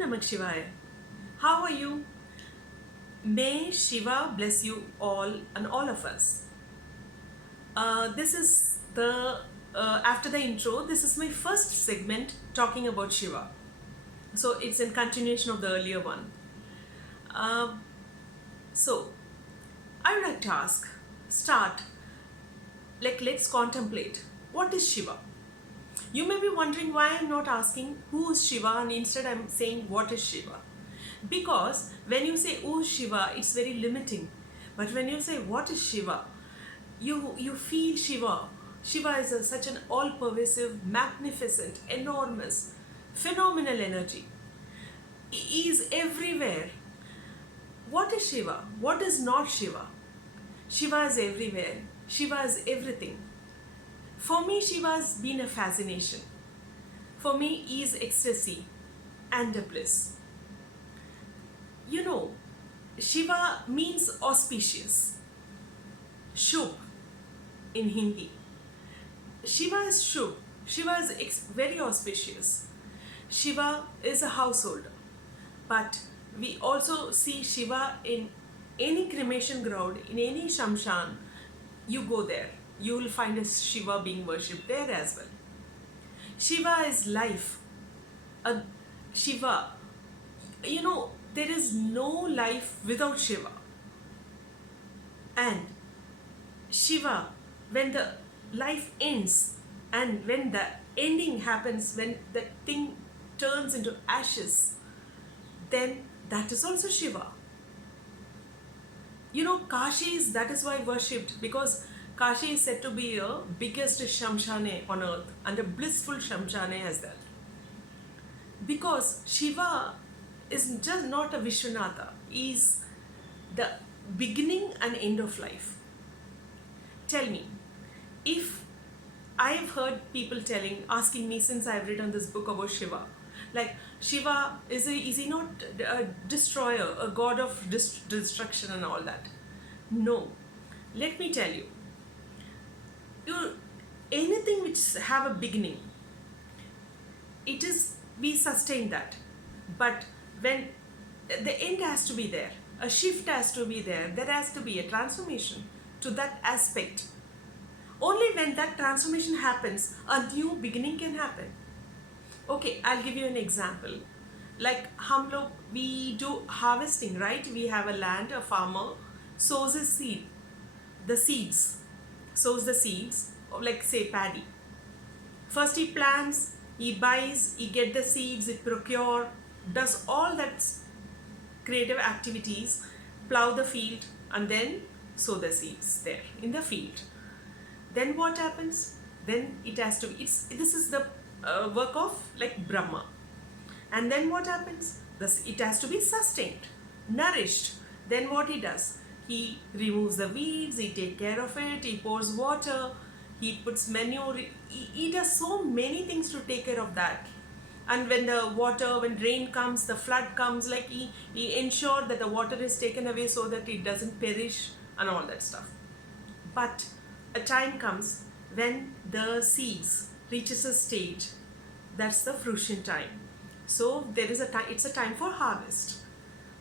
Namashivaya. How are you? May Shiva bless you all and all of us. This is the after the intro. This is my first segment talking about Shiva. So it's in continuation of the earlier one. So I would like to let's contemplate what is Shiva. You may be wondering why I'm not asking who is Shiva and instead I'm saying what is Shiva. Because when you say who is Shiva, it's very limiting. But when you say what is Shiva, you feel Shiva. Shiva is such an all-pervasive, magnificent, enormous, phenomenal energy. He is everywhere. What is Shiva? What is not Shiva? Shiva is everywhere. Shiva is everything. For me, Shiva has been a fascination. For me, he is ecstasy and a bliss. You know, Shiva means auspicious. Shubh in Hindi. Shiva is Shubh. Shiva is very auspicious. Shiva is a householder. But we also see Shiva in any cremation ground, in any shamshan. You go there, you will find a Shiva being worshipped there as well. Shiva is life. Shiva, there is no life without Shiva. And Shiva, when the life ends and when the ending happens, when the thing turns into ashes, then that is also Shiva. Kashi that is why worshipped, because Kashi is said to be a biggest shamshane on earth and a blissful shamshane as that. Because Shiva is just not a Vishwanatha, he is the beginning and end of life. Tell me, if I've heard people asking me since I've written this book about Shiva, like Shiva, is he not a destroyer, a god of destruction and all that? No. Let me tell you, anything which have a beginning, we sustain that. But when the end has to be there, a shift has to be there has to be a transformation to that aspect. Only when that transformation happens, a new beginning can happen. Okay, I'll give you an example. Like we do harvesting, right? We have a land, a farmer sows his seed, sows the seeds, like say paddy. First he plants, he buys, he get the seeds, he procure, does all that creative activities, plow the field and then sow the seeds there in the field. Then what happens? Then it has to be, this is the work of like Brahma. And then what happens? It has to be sustained, nourished. Then what he does? He removes the weeds, he takes care of it, he pours water, he puts manure, he does so many things to take care of that. And when when rain comes, the flood comes, like he ensures that the water is taken away so that it doesn't perish and all that stuff. But a time comes when the seeds reaches a stage, that's the fruition time. So there is a time, it's a time for harvest.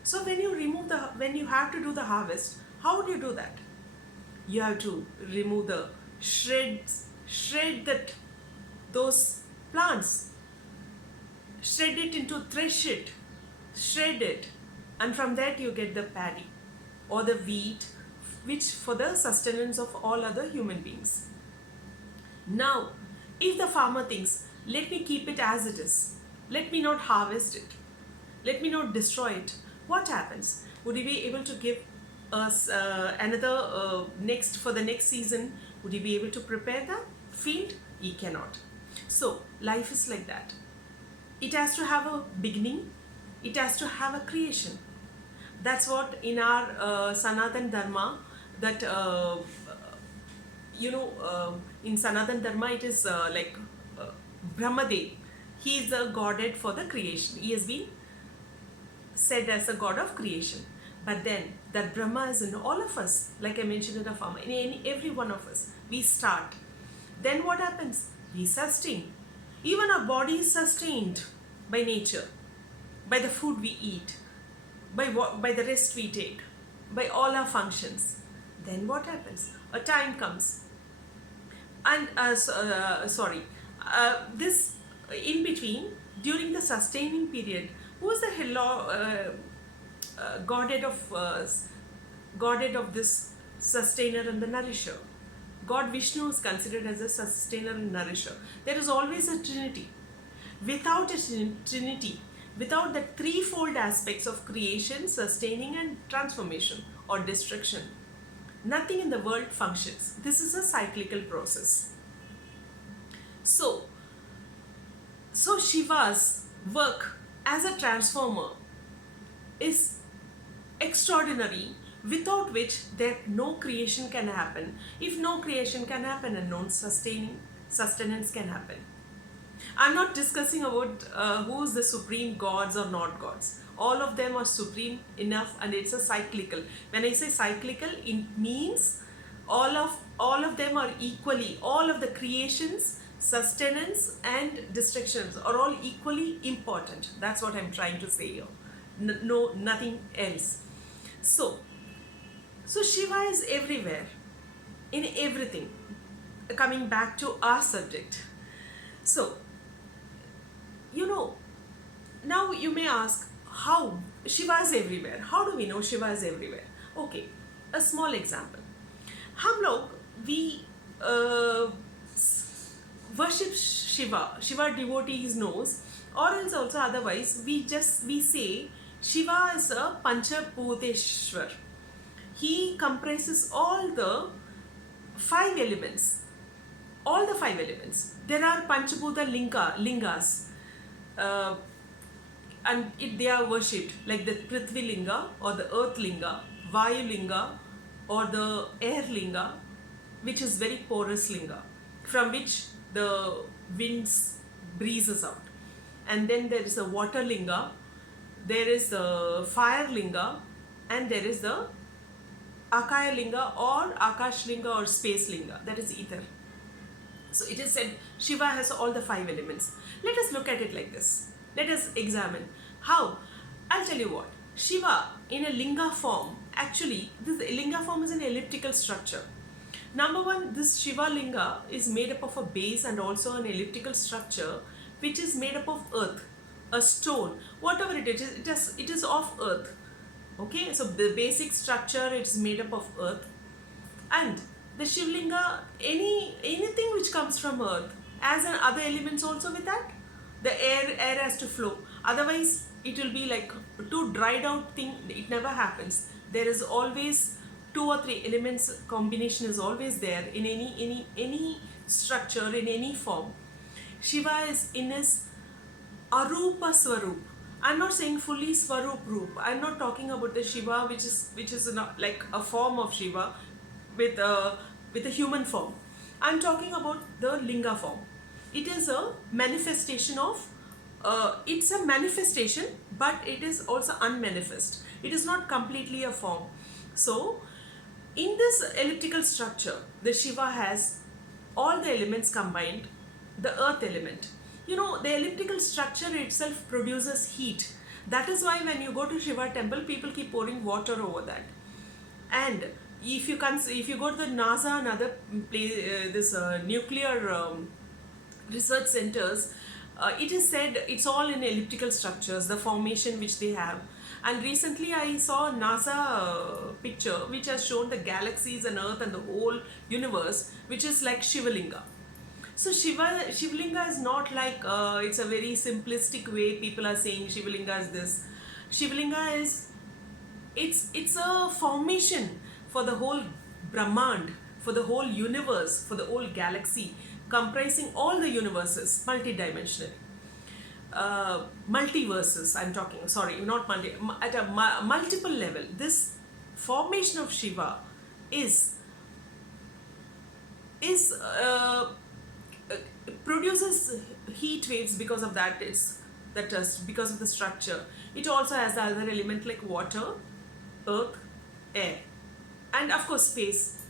So when you have to do the harvest, how do you do that? You have to remove the shred those plants, thresh it, shred it, and from that you get the paddy or the wheat, which for the sustenance of all other human beings. Now, if the farmer thinks, let me keep it as it is, let me not harvest it, let me not destroy it, what happens? Would he be able to give us another for the next season? Would he be able to prepare the field? He cannot. So life is like that. It has to have a beginning, it has to have a creation. That's what in our Sanatan Dharma, that in Sanatan Dharma it is like Brahmadev. He is a godhead for the creation. He has been said as a god of creation. But then that Brahma is in all of us, like I mentioned in the farmer, in every one of us. We start. Then what happens? We sustain. Even our body is sustained by nature. by the food we eat, by the rest we take, by all our functions, then what happens? A time comes, and this in between, during the sustaining period, who is the godhead of this sustainer and the nourisher? God Vishnu is considered as a sustainer and nourisher. There is always a trinity. Without a trinity, without the threefold aspects of creation, sustaining and transformation or destruction, nothing in the world functions. This is a cyclical process. So Shiva's work as a transformer is extraordinary, without which no creation can happen. If no creation can happen, and no sustenance can happen. I'm not discussing about who's the supreme gods or not gods. All of them are supreme enough, and it's a cyclical. When I say cyclical, it means all of them are equally, all of the creations, sustenance and destructions are all equally important. That's what I'm trying to say here. No, nothing else. So Shiva is everywhere, in everything. Coming back to our subject. So, now you may ask, how Shiva is everywhere? How do we know Shiva is everywhere? Okay, a small example. We worship Shiva devotees knows, or else also otherwise we say Shiva is a panchbhuteshwar. He comprises all the 5 elements. All the 5 elements. There are panchbhuta lingas, and they are worshipped, like the Prithvi linga or the earth linga, Vayu linga or the air linga, which is very porous linga, from which the winds breezes out. And then there is a water linga, there is the fire linga, and there is the Akaya linga or Akash linga or space linga, that is ether. So it is said Shiva has all the 5 elements. Let us look at it like this. Let us examine how. I'll tell you what. Shiva in a linga form, actually this linga form is an elliptical structure. Number one, this Shiva linga is made up of a base and also an elliptical structure which is made up of earth, a stone, whatever it is of earth. Okay, so the basic structure, it's made up of earth, and the Shivlinga, anything which comes from earth, as an other elements also with that, the air has to flow. Otherwise, it will be like too dried out thing. It never happens. There is always 2 or 3 elements combination is always there in any structure, in any form. Shiva is in his arupa swarup. I'm not saying fully Swarup Roop. I'm not talking about the Shiva which is like a form of Shiva with a human form. I'm talking about the Linga form. It is a manifestation of, it's a manifestation, but it is also unmanifest. It is not completely a form. So, in this elliptical structure, the Shiva has all the elements combined, the earth element. The elliptical structure itself produces heat. That is why when you go to Shiva temple, people keep pouring water over that. And if you go to the NASA and other nuclear research centers, it is said it's all in elliptical structures, the formation which they have. And recently I saw a NASA picture which has shown the galaxies and earth and the whole universe, which is like Shivalinga. So Shivalinga is not like, it's a very simplistic way people are saying Shivalinga is this. Shivalinga is, it's a formation for the whole Brahmand, for the whole universe, for the whole galaxy, comprising all the universes, multidimensional. Multiverses, I'm talking, sorry, not multi, at a multiple level. This formation of Shiva produces heat waves because of that. Because of the structure. It also has the other element like water, earth, air, and of course space.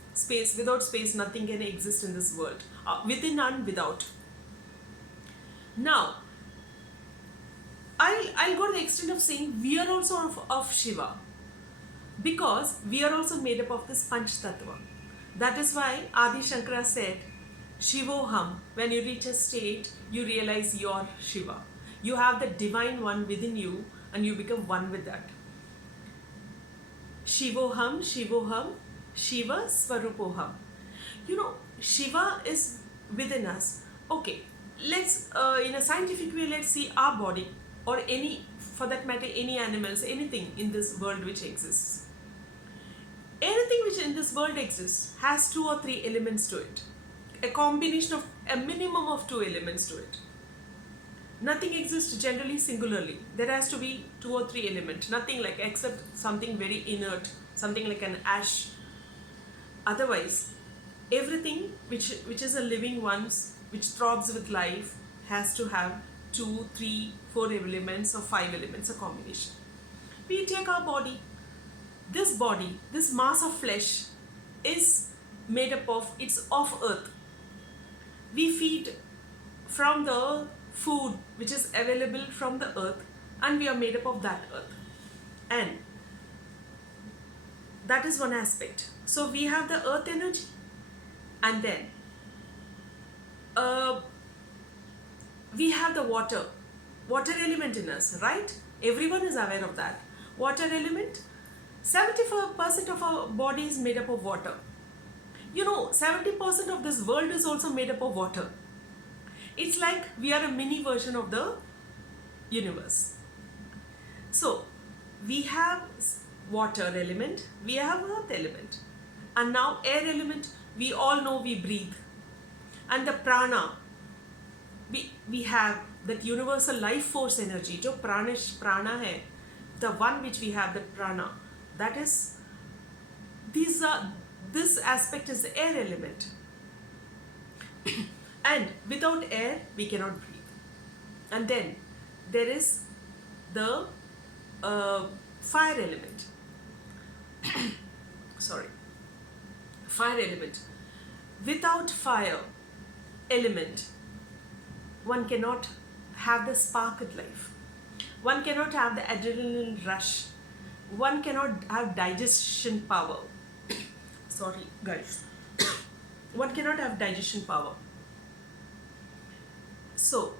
Without space, nothing can exist in this world, within and without. Now, I I'll go to the extent of saying we are also of Shiva, because we are also made up of this Panch Tattva. That is why Adi Shankara said, Shivoham. When you reach a state, you realize you're Shiva. You have the divine one within you and you become one with that. Shivoham, Shivoham, Shiva Swarupoham. You know, Shiva is within us. Okay, let's, in a scientific way, let's see our body, or any, for that matter, any animals, anything in this world which exists. Anything which in this world exists has 2 or 3 elements to it. A combination of a minimum of 2 elements to it. Nothing exists generally singularly. There has to be 2 or 3 elements. Nothing like, except something very inert, something like an ash. Otherwise, everything which is a living ones, which throbs with life, has to have 2, 3, 4 elements or 5 elements, a combination. We take our body. This body, this mass of flesh is made up of, it's of earth. We feed from the food which is available from the earth, and we are made up of that earth. And that is one aspect. So we have the earth energy, and then we have the water element in us, right? Everyone is aware of that. Water element, 74% of our body is made up of water. You know, 70% of this world is also made up of water. It's like we are a mini version of the universe. So we have water element, we have earth element, and now air element. We all know we breathe. And the prana, we have that universal life force energy. Jo prana hai, the one which we have, that prana, that is, this aspect is the air element. And without air, we cannot breathe. And then there is the fire element. Sorry. Fire element. Without fire element, one cannot have the spark in life. One cannot have the adrenaline rush. One cannot have digestion power. Sorry, guys. One cannot have digestion power. So,